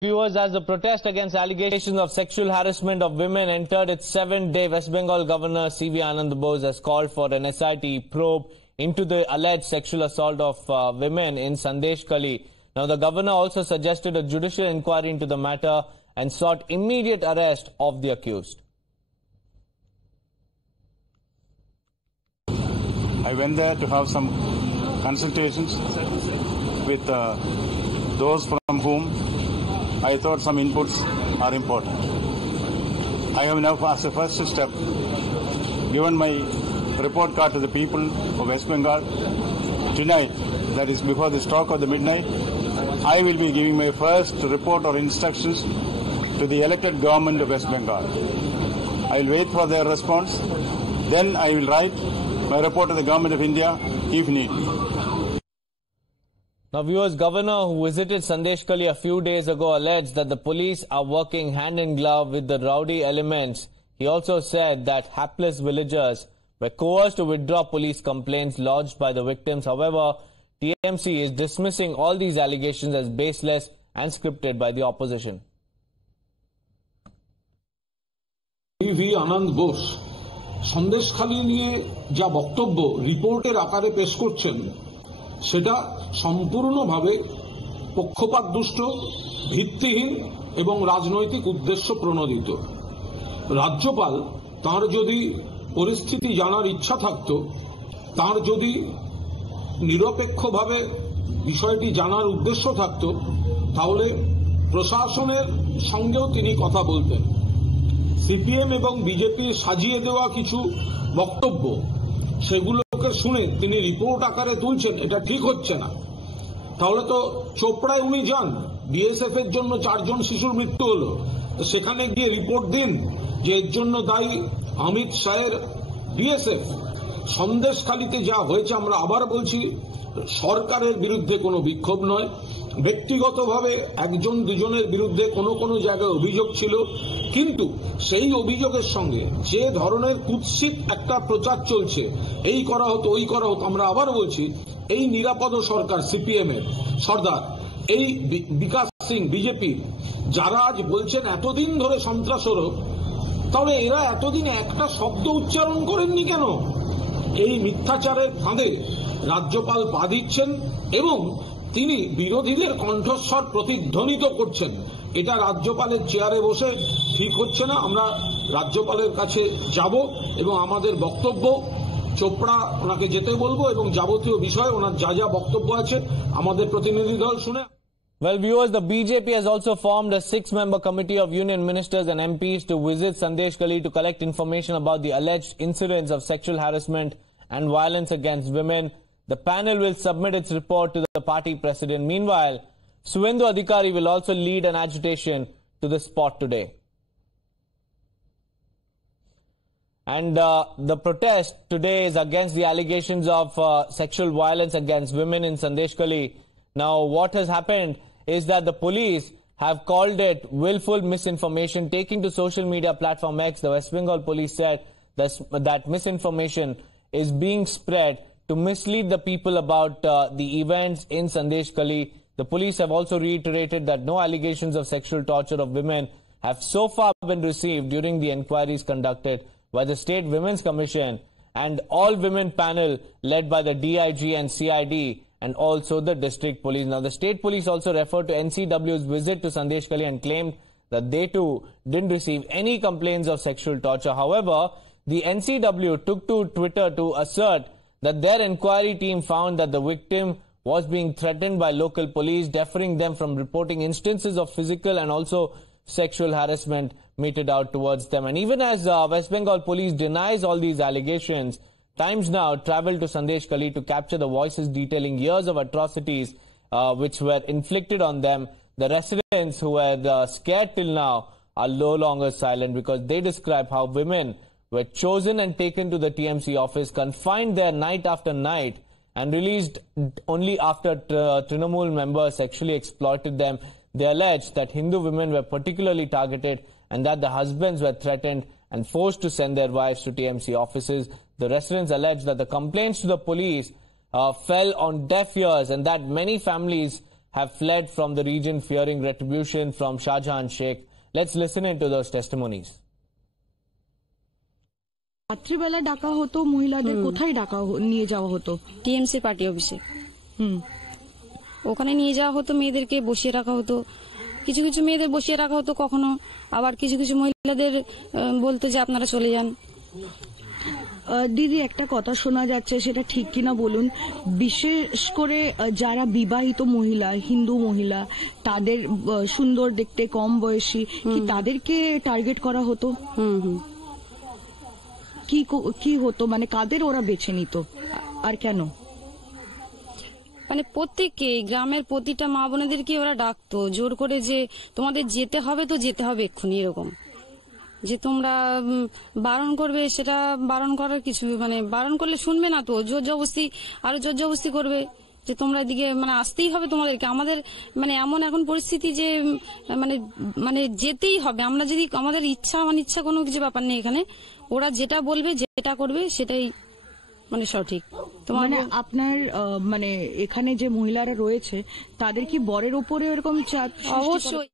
Viewers, as the protest against allegations of sexual harassment of women entered its 7th day, West Bengal Governor C.V. Anand Bose has called for an SIT probe into the alleged sexual assault of women in Sandeshkhali. Now, the governor also suggested a judicial inquiry into the matter and sought immediate arrest of the accused. I went there to have some consultations with those from whom I thought some inputs are important. I have now, as a first step, given my report card to the people of West Bengal. Tonight, that is before the stroke of the midnight, I will be giving my first report or instructions to the elected government of West Bengal. I will wait for their response. Then I will write my report to the government of India if need be. Now, viewers, Governor who visited Sandeshkhali a few days ago alleged that the police are working hand in glove with the rowdy elements. He also said that hapless villagers were coerced to withdraw police complaints lodged by the victims. However, TMC is dismissing all these allegations as baseless and scripted by the opposition. C.V. Anand Bose Sandeshkhali নিয়ে যা বক্তব্য রিপোর্টের আকারে পেশ করছেন সেটা সম্পূর্ণভাবে পক্ষপাতদুষ্ট, ভিত্তিহীন এবং রাজনৈতিক উদ্দেশ্য প্রণোদিত। রাজ্যপাল তার যদি পরিস্থিতি জানার ইচ্ছা থাকত, তার যদি নিরপেক্ষভাবে বিষয়টি জানার উদ্দেশ্য থাকত, তাহলে প্রশাসনের সঙ্গেও তিনি কথা বলতেন। সিপিএম এবং বিজেপির সাজিয়ে দেওয়া কিছু বক্তব্য সেগুলোকে শুনে তিনি রিপোর্ট আকারে তুলছেন, এটা ঠিক হচ্ছে না। তাহলে তো চোপড়ায় উনি যান, বিএসএফ এর জন্য 4 জন শিশুর মৃত্যু হলো, সেখানে গিয়ে রিপোর্ট দিন যে এর জন্য দায়ী অমিত শাহের বিএসএফ। সন্দেশখালীতে যা হয়েছে, আমরা আবার বলছি, সরকারের বিরুদ্ধে কোনো বিক্ষোভ নয়, ব্যক্তিগতভাবে একজন দুজনের বিরুদ্ধে কোনো জায়গায় অভিযোগ ছিল, কিন্তু সেই অভিযোগের সঙ্গে যে ধরনের কুৎসিত একটা প্রচার চলছে, এই করা হতো ওই করা হতো, আমরা আবার বলছি এই নিরাপদ সরকার সিপিএম এর সর্দার, এই বিকাশ সিং বিজেপি যারা আজ বলছেন এতদিন ধরে সন্ত্রাসের, তাহলে এরা এতদিন একটা শব্দ উচ্চারণ করেননি কেন? এই মিথ্যাচারের ফাঁদে রাজ্যপাল পা দিচ্ছেন এবং তিনি বিরোধীদের কণ্ঠস্বর প্রতিধ্বনিত করছেন। এটা রাজ্যপালের চেয়ারে বসে ঠিক হচ্ছে না। আমরা রাজ্যপালের কাছে যাব এবং আমাদের বক্তব্য চোপড়া ওনাকে যেতে বলবো এবং যাবতীয় বিষয়ে ওনার যা বক্তব্য আছে আমাদের প্রতিনিধি দল শুনে। Well, viewers, the BJP has also formed a 6-member committee of union ministers and MPs to visit Sandeshkhali to collect information about the alleged incidents of sexual harassment and violence against women. The panel will submit its report to the party president. Meanwhile, Suvendu Adhikari will also lead an agitation to the spot today. And the protest today is against the allegations of sexual violence against women in Sandeshkhali. Now, what has happened is that the police have called it willful misinformation. Taking to social media platform X, the West Bengal police said that misinformation is being spread to mislead the people about the events in Sandeshkhali. The police have also reiterated that no allegations of sexual torture of women have so far been received during the inquiries conducted by the State Women's Commission and all-women panel led by the DIG and CID and also the district police. Now, the state police also referred to NCW's visit to Sandeshkhali and claimed that they too didn't receive any complaints of sexual torture. However, the NCW took to Twitter to assert that their inquiry team found that the victim was being threatened by local police, deferring them from reporting instances of physical and also sexual harassment meted out towards them. And even as West Bengal police denies all these allegations, Times Now travelled to Sandeshkhali to capture the voices detailing years of atrocities which were inflicted on them. The residents who were scared till now are no longer silent because they describe how women were chosen and taken to the TMC office, confined there night after night, and released only after Trinamool members sexually exploited them. They alleged that Hindu women were particularly targeted and that the husbands were threatened and forced to send their wives to TMC offices. The residents alleged that the complaints to the police fell on deaf ears and that many families have fled from the region fearing retribution from Shah Jahan Sheikh. Let's listen into those testimonies. রাত্রিবেলা ডাকা হতো মহিলাদের, কোথায় ডাকা নিয়ে যাওয়া হতো? TMC party অফিসে। ওখানে নিয়ে যাওয়া হতো, মেয়েদেরকে বসিয়ে রাখা হতো। কিছু কিছু মেয়েদের বসিয়ে রাখা হতো কখনো, আবার কিছু কিছু মহিলাদের বলতো যে আপনারা চলে যান। দিদি, একটা কথা শোনা যাচ্ছে, সেটা ঠিক কিনা বলুন। বিশেষ করে যারা বিবাহিত মহিলা, হিন্দু মহিলা, তাদের সুন্দর দেখতে, কম বয়সী, কি তাদেরকে টার্গেট করা হতো? কি হতো, মানে কাদের ওরা বেছে নিত আর কেন? মানে প্রত্যেককে, গ্রামের প্রতিটা মা বোনেদেরকে ওরা ডাকতো জোর করে, যে তোমাদের যেতে হবে তো যেতে হবে এক্ষুনি, এরকম যে তোমরা বারণ করবে, সেটা বারণ করার কিছু, মানে বারণ করলে শুনবে না তো, জোর জবরদস্তি, আরো জোর জবরদস্তি করবে যে তোমরা এদিকে, মানে আসতেই হবে তোমাদেরকে। আমাদের মানে এমন এখন পরিস্থিতি যে মানে মানে যেতেই হবে। আমরা যদি, আমাদের ইচ্ছা অনিচ্ছা কোনো কিছু ব্যাপার নেই এখানে, ওরা যেটা বলবে, যেটা করবে সেটাই মানে সঠিক। মানে আপনার মানে এখানে যে মহিলারা রয়েছে তাদের কি বরের উপরে এরকম চাপ? অবশ্যই।